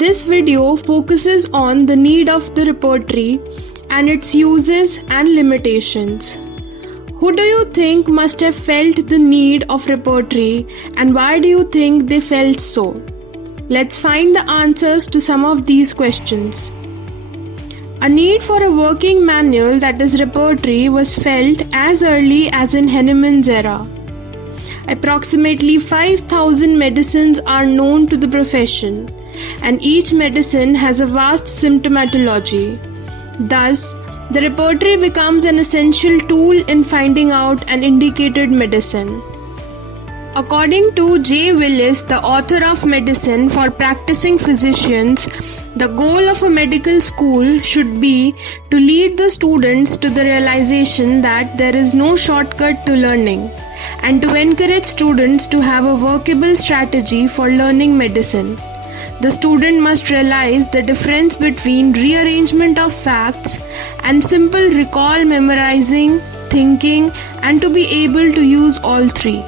This video focuses on the need of the repertory and its uses and limitations. Who do you think must have felt the need of repertory, and why do you think they felt so? Let's find the answers to some of these questions. A need for a working manual that is repertory was felt as early as in Hahnemann's era. Approximately 5,000 medicines are known to the profession, and each medicine has a vast symptomatology. Thus, the repertory becomes an essential tool in finding out an indicated medicine. According to J. Willis, the author of Medicine for Practicing Physicians, the goal of a medical school should be to lead the students to the realization that there is no shortcut to learning, and to encourage students to have a workable strategy for learning medicine. The student must realize the difference between rearrangement of facts and simple recall, memorizing, thinking, and to be able to use all three.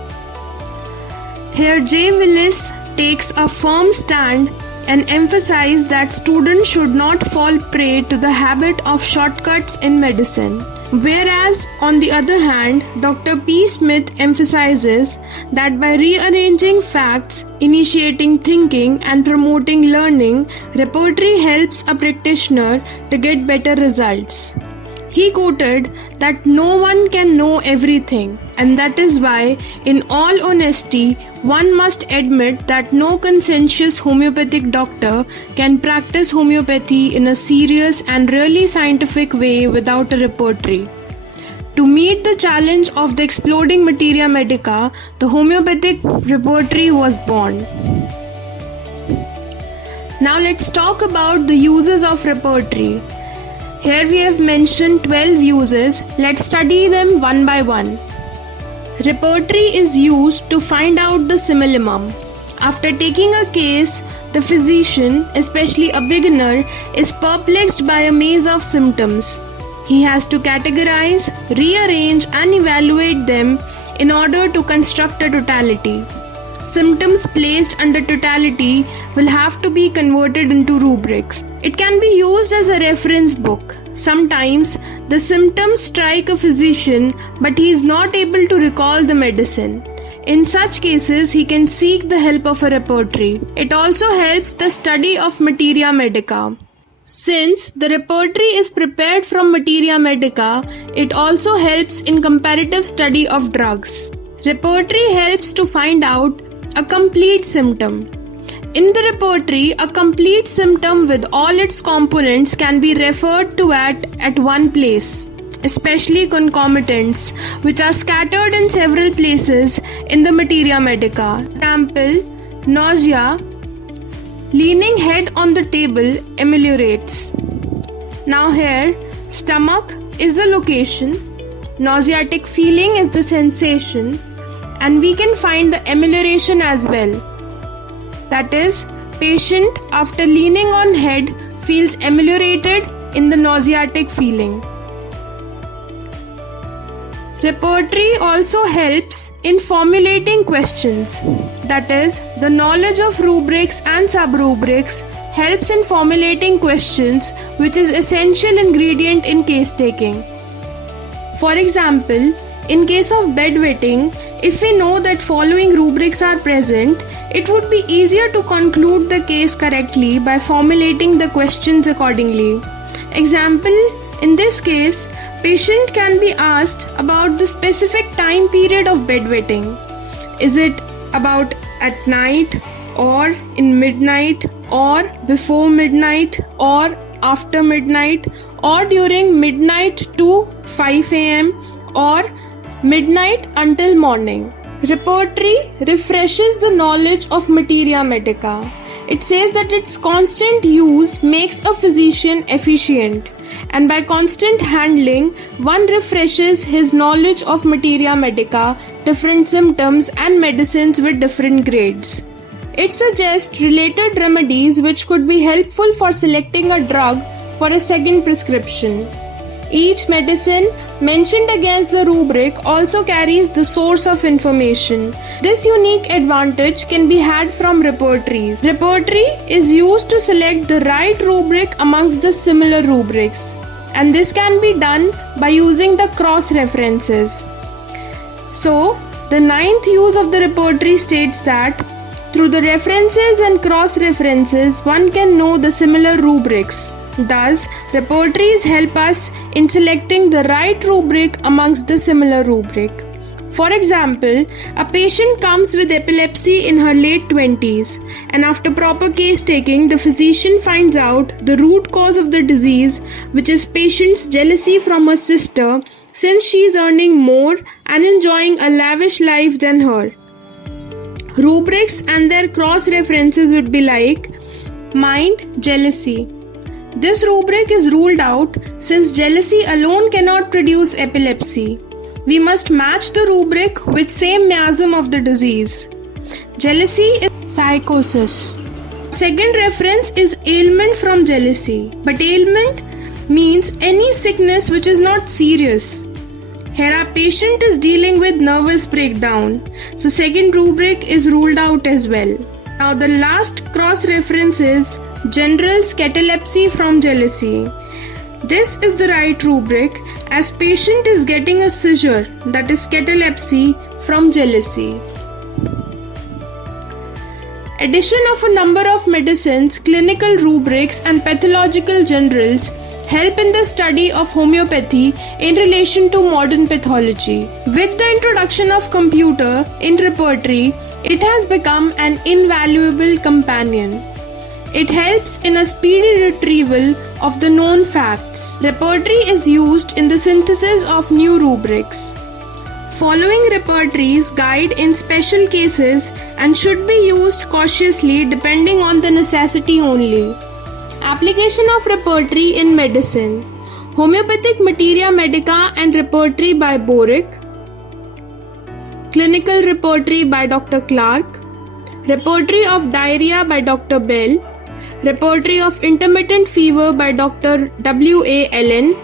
Here J. Willis takes a firm stand and emphasizes that students should not fall prey to the habit of shortcuts in medicine. Whereas, on the other hand, Dr. P. Smith emphasizes that by rearranging facts, initiating thinking, and promoting learning, repertory helps a practitioner to get better results. He quoted that no one can know everything, and that is why, in all honesty, one must admit that no conscientious homeopathic doctor can practice homeopathy in a serious and really scientific way without a repertory. To meet the challenge of the exploding materia medica, the homeopathic repertory was born. Now let's talk about the uses of repertory. Here we have mentioned 12 uses. Let's study them one by one. Repertory is used to find out the simillimum. After taking a case, the physician, especially a beginner, is perplexed by a maze of symptoms. He has to categorize, rearrange, and evaluate them in order to construct a totality. Symptoms placed under totality will have to be converted into rubrics. It can be used as a reference book. Sometimes the symptoms strike a physician, but he is not able to recall the medicine. In such cases, he can seek the help of a repertory. It also helps the study of materia medica. Since the repertory is prepared from materia medica, it also helps in comparative study of drugs. Repertory helps to find out a complete symptom. In the repertory, a complete symptom with all its components can be referred to at one place, especially concomitants, which are scattered in several places in the materia medica. Example, nausea, leaning head on the table ameliorates. Now here, stomach is the location, nauseatic feeling is the sensation, and we can find the amelioration as well. That is, patient after leaning on head feels ameliorated in the nauseatic feeling. Repertory also helps in formulating questions. That is, the knowledge of rubrics and sub-rubrics helps in formulating questions, which is essential ingredient in case taking. For example, in case of bedwetting, if we know that following rubrics are present, it would be easier to conclude the case correctly by formulating the questions accordingly. Example, in this case, patient can be asked about the specific time period of bedwetting. Is it about at night, or in midnight, or before midnight, or after midnight, or during midnight to 5 am, or midnight until morning. Repertory refreshes the knowledge of materia medica. It says that its constant use makes a physician efficient, and by constant handling, one refreshes his knowledge of materia medica, different symptoms, and medicines with different grades. It suggests related remedies which could be helpful for selecting a drug for a second prescription. Each medicine mentioned against the rubric also carries the source of information. This unique advantage can be had from repertories. Repertory is used to select the right rubric amongst the similar rubrics, and this can be done by using the cross references. So, the ninth use of the repertory states that through the references and cross references, one can know the similar rubrics. Thus, repertories help us in selecting the right rubric amongst the similar rubric. For example, a patient comes with epilepsy in her late 20s, and after proper case taking, the physician finds out the root cause of the disease, which is patient's jealousy from her sister, since she is earning more and enjoying a lavish life than her. Rubrics and their cross references would be like mind, jealousy. This rubric is ruled out since jealousy alone cannot produce epilepsy. We must match the rubric with same miasm of the disease. Jealousy is psychosis. Second reference is ailment from jealousy. But ailment means any sickness which is not serious. Here our patient is dealing with nervous breakdown. So second rubric is ruled out as well. Now the last cross reference is general scatolepsy from jealousy. This is the right rubric as patient is getting a seizure, that is scatolepsy from jealousy. Addition of a number of medicines, clinical rubrics and pathological generals help in the study of homeopathy in relation to modern pathology. With the introduction of computer in repertory, it has become an invaluable companion. It helps in a speedy retrieval of the known facts. Repertory is used in the synthesis of new rubrics. Following repertories guide in special cases and should be used cautiously depending on the necessity only. Application of repertory in medicine. Homeopathic Materia Medica and Repertory by Boric. Clinical Repertory by Dr. Clark. Repertory of Diarrhea by Dr. Bell. Repertory of Intermittent Fever by Dr. W.A. Allen.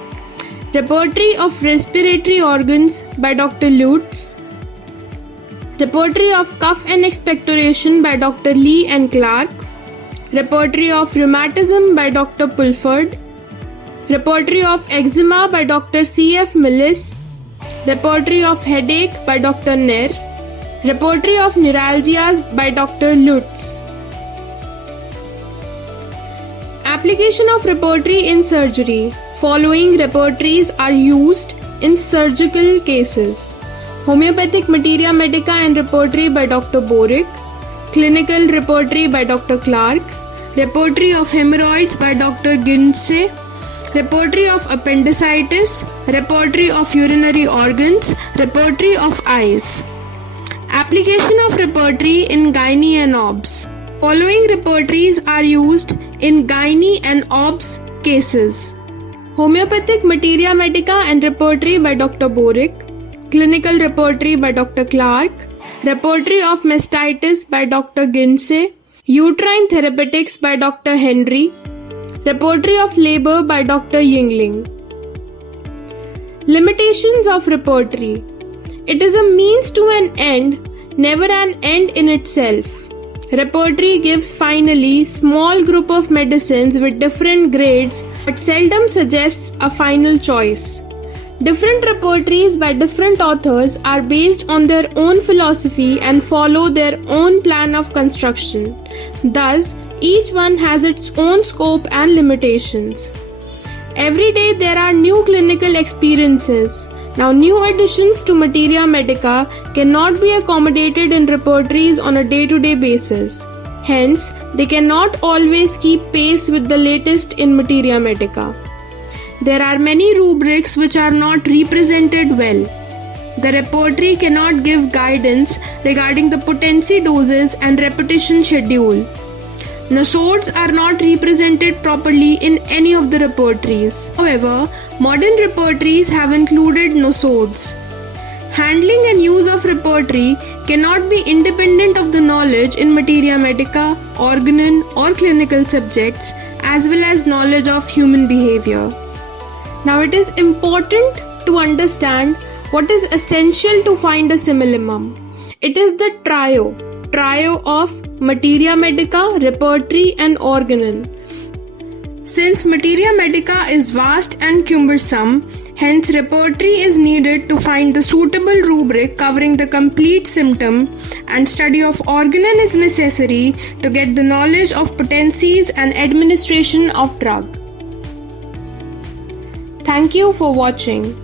Repertory of Respiratory Organs by Dr. Lutz. Repertory of Cough and Expectoration by Dr. Lee and Clark. Repertory of Rheumatism by Dr. Pulford. Repertory of Eczema by Dr. C.F. Millis. Repertory of Headache by Dr. Nair. Repertory of Neuralgias by Dr. Lutz. Application of repertory in surgery. Following repertories are used in surgical cases. Homeopathic Materia Medica and Repertory by Dr. Boric. Clinical Repertory by Dr. Clark. Repertory of Hemorrhoids by Dr. Ginse. Repertory of Appendicitis. Repertory of Urinary Organs. Repertory of Eyes. Application of repertory in gynae and obs. Following repertories are used in gynae and obs cases. Homeopathic Materia Medica and Repertory by Dr. Boric. Clinical Repertory by Dr. Clark. Repertory of Mastitis by Dr. Ginse. Uterine Therapeutics by Dr. Henry. Repertory of Labor by Dr. Yingling. Limitations of repertory. It is a means to an end, never an end in itself. Repertory gives finally small group of medicines with different grades but seldom suggests a final choice. Different repertories by different authors are based on their own philosophy and follow their own plan of construction. Thus, each one has its own scope and limitations. Every day there are new clinical experiences. Now, new additions to Materia Medica cannot be accommodated in repertories on a day-to-day basis. Hence, they cannot always keep pace with the latest in Materia Medica. There are many rubrics which are not represented well. The repertory cannot give guidance regarding the potency doses and repetition schedule. Nosodes are not represented properly in any of the repertories. However, modern repertories have included nosodes. Handling and use of repertory cannot be independent of the knowledge in Materia Medica, organon or clinical subjects as well as knowledge of human behavior. Now it is important to understand what is essential to find a simillimum. It is the trio of materia medica, repertory and organon. Since materia medica is vast and cumbersome, hence repertory is needed to find the suitable rubric covering the complete symptom, and study of organon is necessary to get the knowledge of potencies and administration of drug. Thank you for watching.